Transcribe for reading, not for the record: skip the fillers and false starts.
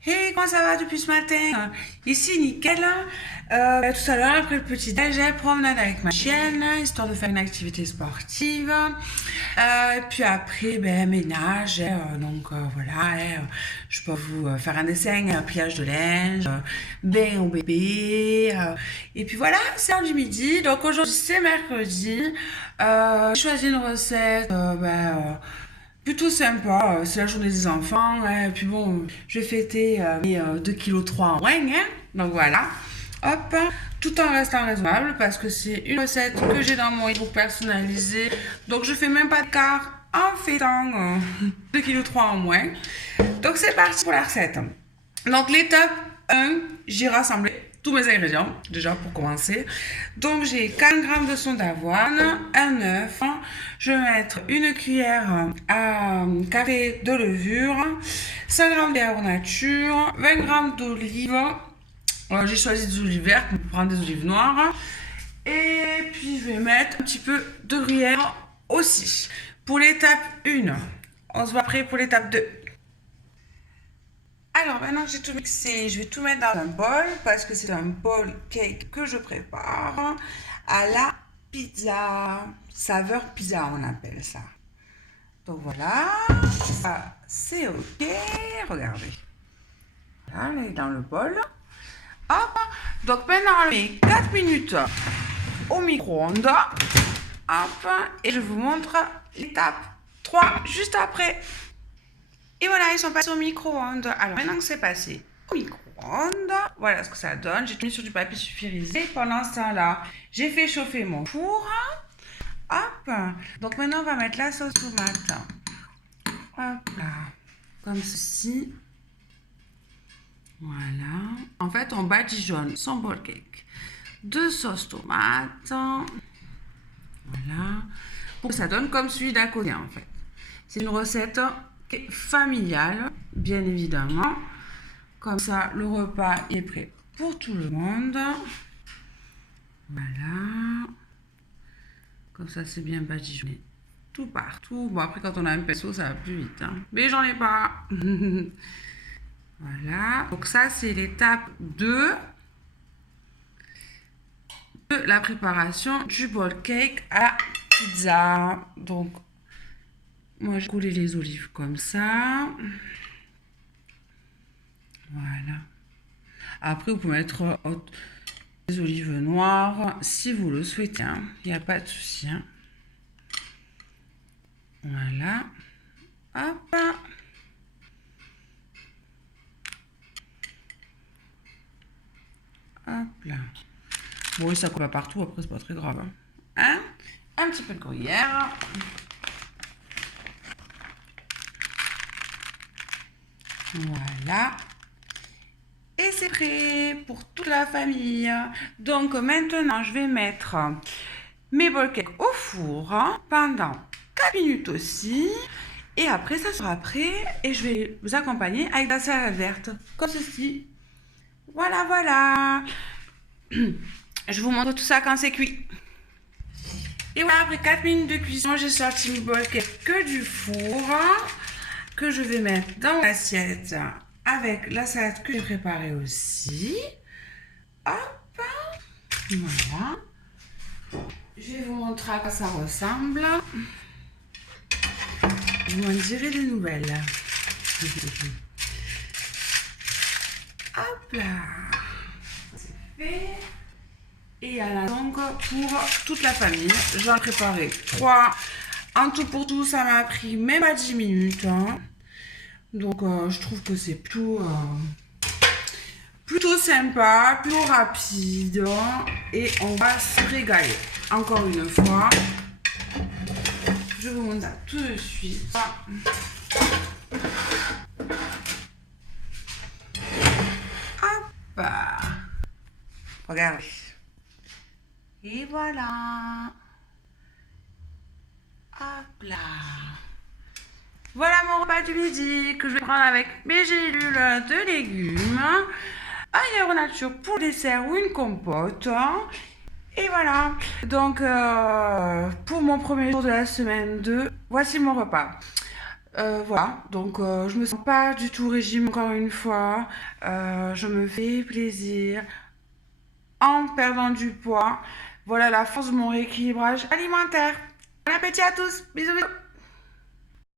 Hey, comment ça va depuis ce matin? Ici, nickel. Tout à l'heure, après le petit déj, j'ai promenade avec ma chienne, histoire de faire une activité sportive. Et puis après, ben, ménage. Voilà, je peux vous faire un dessin, un pliage de linge, bain au bébé. Et puis voilà, c'est l'heure du midi. Donc aujourd'hui, c'est mercredi. J'ai choisi une recette, plutôt sympa, c'est la journée des enfants, hein. Et puis bon, je vais fêter mes 2,3 kg en moins, hein. Donc voilà, hop, tout en restant raisonnable parce que c'est une recette que j'ai dans mon e-book personnalisé. Donc je fais même pas de quart en fêtant 2,3 kg en moins. Donc c'est parti pour la recette. Donc l'étape 1, j'ai rassemblé tous mes ingrédients, déjà pour commencer. Donc j'ai 40 g de son d'avoine, un œuf, je vais mettre une cuillère à café de levure, 100 g de beurre nature, 20 g d'olives. J'ai choisi des olives vertes, on peut prendre des olives noires. Et puis je vais mettre un petit peu de gruyère aussi. Pour l'étape 1, on se voit après pour l'étape 2. Alors maintenant que j'ai tout mixé, je vais tout mettre dans un bol parce que c'est un bol cake que je prépare à la pizza, saveur pizza on appelle ça. Donc voilà, ça c'est ok, regardez. Voilà, elle est dans le bol. Hop, donc maintenant on met 4 minutes au micro-ondes. Hop, et je vous montre l'étape 3 juste après. Et voilà, ils sont passés au micro-ondes. Alors maintenant que c'est passé au micro-ondes, voilà ce que ça donne. J'ai mis sur du papier sulfurisé. Pendant ce temps-là, j'ai fait chauffer mon four. Hop. Donc maintenant, on va mettre la sauce tomate. Hop là. Comme ceci. Voilà. En fait, on badigeonne son bol cake de sauce tomate. Voilà. Pour que ça donne comme celui d'à côté, en fait. C'est une recette familiale, bien évidemment. Comme ça, le repas est prêt pour tout le monde. Voilà. Comme ça, c'est bien badigeonné tout partout. Bon, après, quand on a un pinceau, ça va plus vite, hein. Mais j'en ai pas. Voilà. Donc ça, c'est l'étape 2 de la préparation du bol cake à la pizza. Donc, moi, j'ai coulé les olives comme ça. Voilà. Après, vous pouvez mettre des olives noires si vous le souhaitez, hein. Il n'y a pas de souci, hein. Voilà. Hop. Hop là. Bon, ça colle pas partout, après, c'est pas très grave, hein. Un petit peu de gruyère. Voilà. Et c'est prêt pour toute la famille. Donc maintenant, je vais mettre mes bol cake au four pendant 4 minutes aussi. Et après, ça sera prêt. Et je vais vous accompagner avec de la salade verte, comme ceci. Voilà, voilà. Je vous montre tout ça quand c'est cuit. Et voilà, après 4 minutes de cuisson, j'ai sorti mes bol cake que du four, que je vais mettre dans l'assiette avec la salade que j'ai préparée aussi. Hop. Voilà. Je vais vous montrer à quoi ça ressemble. Vous m'en direz des nouvelles. Hop là. C'est fait. Et à la longue pour toute la famille. J'en ai préparé 3. En tout pour tout, ça m'a pris même pas 10 minutes, hein. Donc je trouve que c'est plutôt sympa, plutôt rapide, hein, et on va se régaler. Encore une fois, je vous montre ça tout de suite. Hop, regardez. Et voilà. Hop là. Voilà mon repas du midi que je vais prendre avec mes gélules de légumes, un yaourt nature pour dessert ou une compote. Et voilà. Donc pour mon premier jour de la semaine 2, voici mon repas. Voilà, donc je me sens pas du tout régime encore une fois. Je me fais plaisir en perdant du poids. Voilà la force de mon rééquilibrage alimentaire. Bon appétit à tous, bisous bisous.